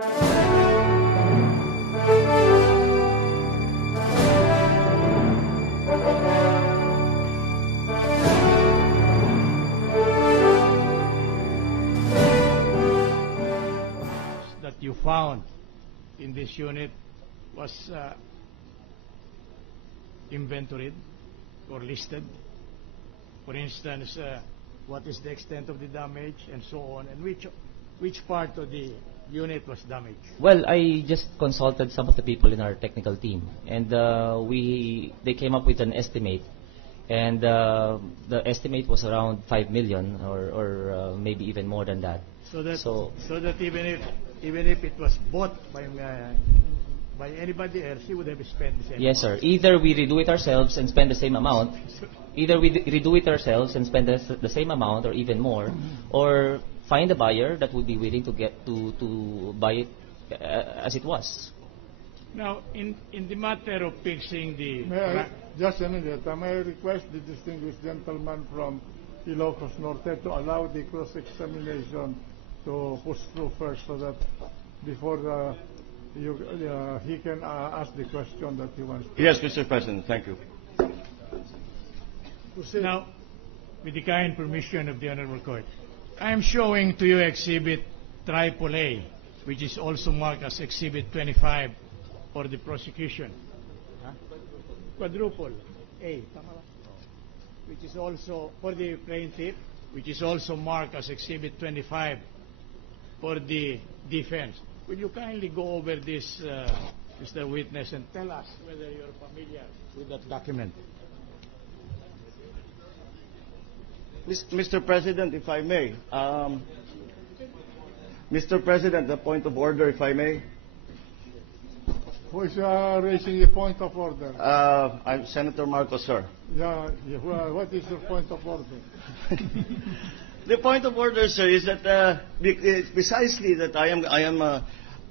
That you found in this unit was inventoried or listed? For instance, what is the extent of the damage and so on, and which part of the unit was damaged? Well, I just consulted some of the people in our technical team, and they came up with an estimate, and the estimate was around 5 million, or maybe even more than that. So that even if it was bought by anybody else, he would have spent the same. Yes, amount. sir. Either we redo it ourselves and spend the same amount. Either we redo it ourselves and spend the same amount or even more, or find a buyer that would be willing to get to buy it as it was. Now, in the matter of fixing the... Just a minute. May I request the distinguished gentleman from Ilocos Norte to allow the cross-examination to push through first, so that before he can ask the question that he wants to. Yes, Mr. President. Thank you. Now, with the kind permission of the Honorable Court, I am showing to you Exhibit AAA, which is also marked as Exhibit 25 for the prosecution. Quadruple A, which is also for the plaintiff, which is also marked as Exhibit 25 for the defense. Will you kindly go over this, Mr. Witness, and tell us whether you're familiar with that document? Mr. President, if I may. Mr. President, the point of order, if I may. Who is raising a point of order? I'm Senator Marcos, sir. Yeah, what is your point of order? The point of order, sir, is that precisely that I am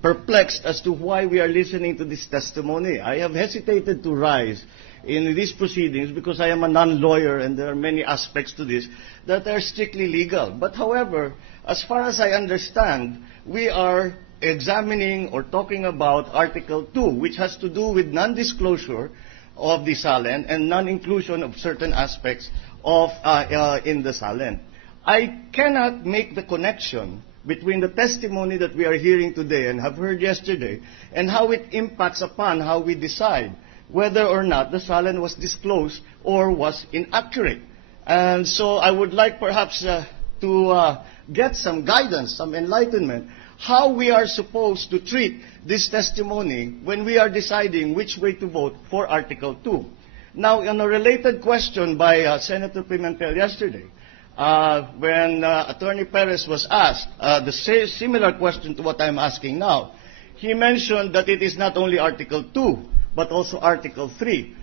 perplexed as to why we are listening to this testimony. I have hesitated to rise in these proceedings because I am a non-lawyer, and there are many aspects to this that are strictly legal. But however, as far as I understand, we are examining or talking about Article 2, which has to do with non-disclosure of the SALN and non-inclusion of certain aspects of in the SALN. I cannot make the connection between the testimony that we are hearing today and have heard yesterday and how it impacts upon how we decide whether or not the SALN was disclosed or was inaccurate. And so I would like perhaps to get some guidance, some enlightenment, how we are supposed to treat this testimony when we are deciding which way to vote for Article 2. Now, on a related question by Senator Pimentel yesterday, when Attorney Perez was asked the similar question to what I'm asking now, he mentioned that it is not only Article 2, but also Article 3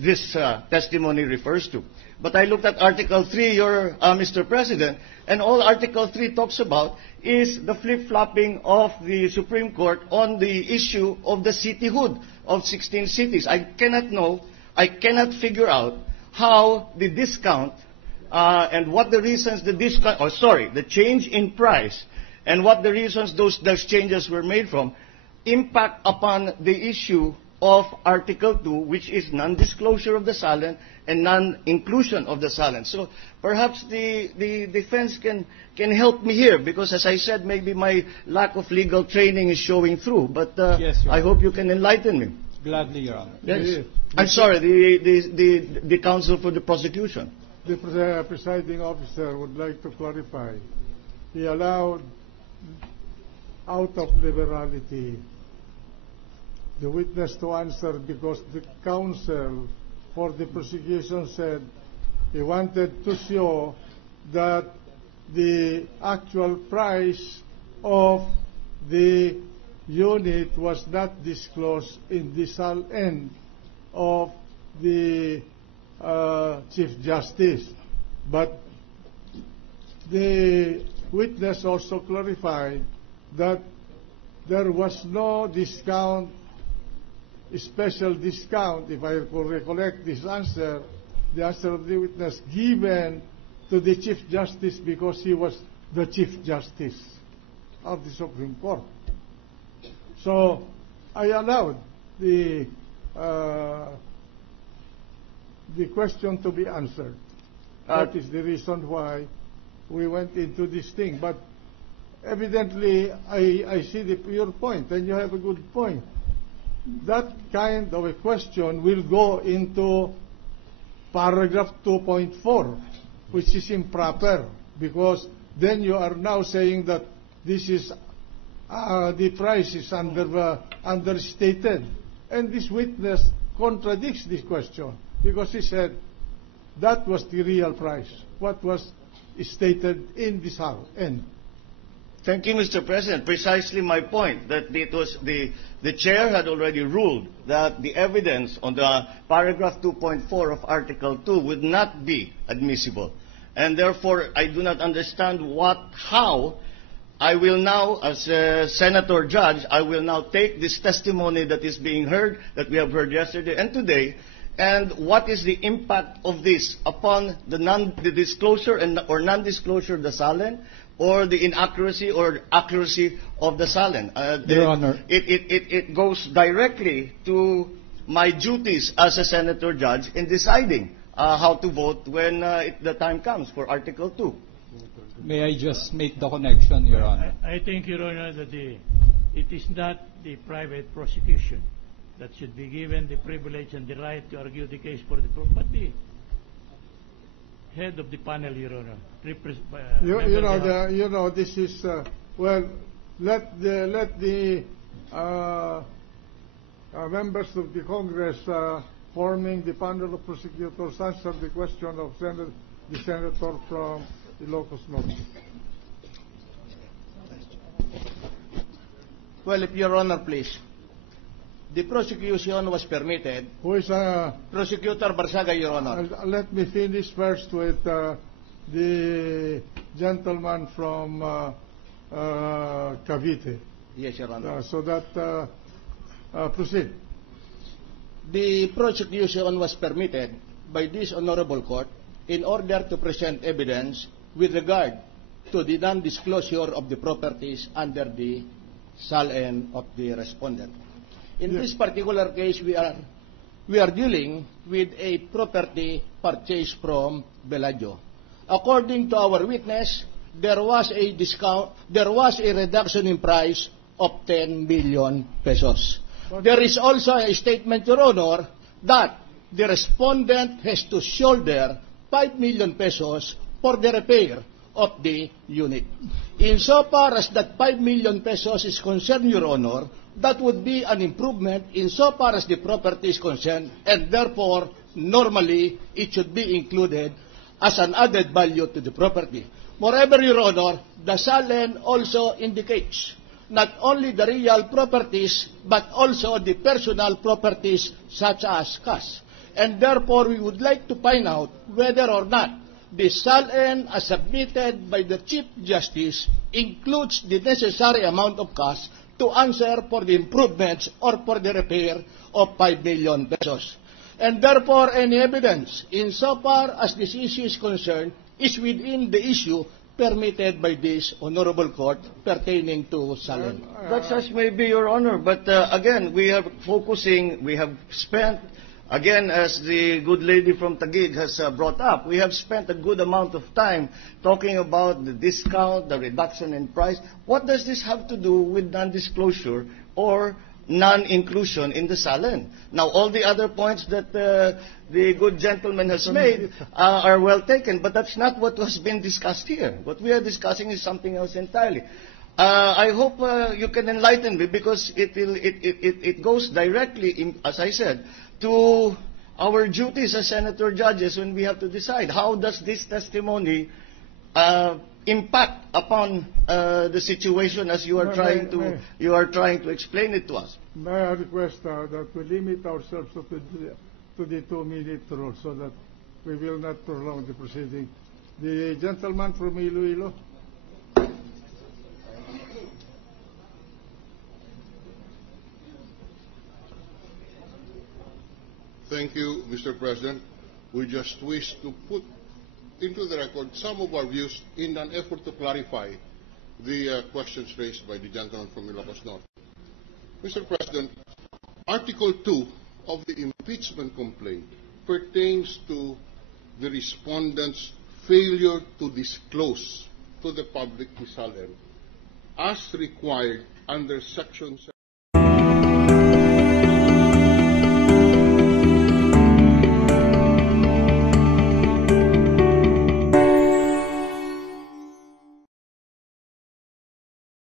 this testimony refers to. But I looked at Article 3, Mr. President, and all Article 3 talks about is the flip-flopping of the Supreme Court on the issue of the cityhood of 16 cities. I cannot figure out how the discount and what the reasons the change in price and what the reasons those changes were made from impact upon the issue of Article 2, which is non-disclosure of the SALN and non-inclusion of the SALN. So perhaps the defense can help me here, because as I said, maybe my lack of legal training is showing through. But yes, I hope you can enlighten me. Gladly, Your Honor. Yes. I'm sorry, the counsel for the prosecution. The presiding officer would like to clarify. He allowed, out of liberality, the witness to answer because the counsel for the prosecution said he wanted to show that the actual price of the unit was not disclosed in the SALN of the Chief Justice. But the witness also clarified that there was no discount, special discount, if I could recollect this answer, the answer of the witness given to the Chief Justice because he was the Chief Justice of the Supreme Court. So I allowed the question to be answered. That is the reason why we went into this thing. But evidently, I see your point, and you have a good point. That kind of a question will go into paragraph 2.4, which is improper, because then you are now saying that this is the price is understated. And this witness contradicts this question, because he said that was the real price, what was stated in this end. Thank you, Mr. President. Precisely my point, that it was the chair had already ruled that the evidence on the paragraph 2.4 of Article 2 would not be admissible. And therefore, I do not understand how I will now, as a senator judge, I will now take this testimony that is being heard, that we have heard yesterday and today, and what is the impact of this upon the disclosure or non-disclosure of the SALN, or the inaccuracy or accuracy of the SALN. Your Honor. It goes directly to my duties as a senator judge in deciding how to vote when the time comes for Article 2. May I just make the connection, Your Honor? I think, Your Honor, that it is not the private prosecution that should be given the privilege and the right to argue the case for the proof, but the head of the panel, Your Honor. This is well. Let the members of the Congress forming the panel of prosecutors answer the question of the senator from Ilocos Norte. Well, if Your Honor, please. The prosecution was permitted. Who is Prosecutor Barsaga, Your Honor. Let me finish first with the gentleman from Cavite. Yes, Your Honor. So that proceed. The prosecution was permitted by this honorable court in order to present evidence with regard to the non-disclosure of the properties under the SALN of the respondent. In this particular case, we are dealing with a property purchased from Bellagio. According to our witness, there was a discount, there was a reduction in price of 10 million pesos. There is also a statement, Your Honor, that the respondent has to shoulder 5 million pesos for the repair of the unit. Insofar as that 5 million pesos is concerned, Your Honor, that would be an improvement insofar as the property is concerned, and therefore, normally, it should be included as an added value to the property. Moreover, Your Honor, the SALN also indicates not only the real properties, but also the personal properties such as cash. And therefore, we would like to find out whether or not the SALN as submitted by the Chief Justice includes the necessary amount of cash to answer for the improvements or for the repair of 5 million pesos. And therefore, any evidence, insofar as this issue is concerned, is within the issue permitted by this honorable court pertaining to SALN. That's as may be, Your Honor, but again, we have spent, again, as the good lady from Taguig has brought up, we have spent a good amount of time talking about the discount, the reduction in price. What does this have to do with non-disclosure or non-inclusion in the SALN? Now, all the other points that the good gentleman has made are well taken, but that's not what has been discussed here. What we are discussing is something else entirely. I hope you can enlighten me, because it goes directly, as I said, to our duties as senator judges when we have to decide how does this testimony impact upon the situation as you are trying to explain it to us. May I request that we limit ourselves to the 2-minute rule so that we will not prolong the proceeding. The gentleman from Iloilo. Thank you, Mr. President. We just wish to put into the record some of our views in an effort to clarify the questions raised by the gentleman from Ilocos Norte. Mr. President, Article 2 of the impeachment complaint pertains to the respondent's failure to disclose to the public his salary as required under Section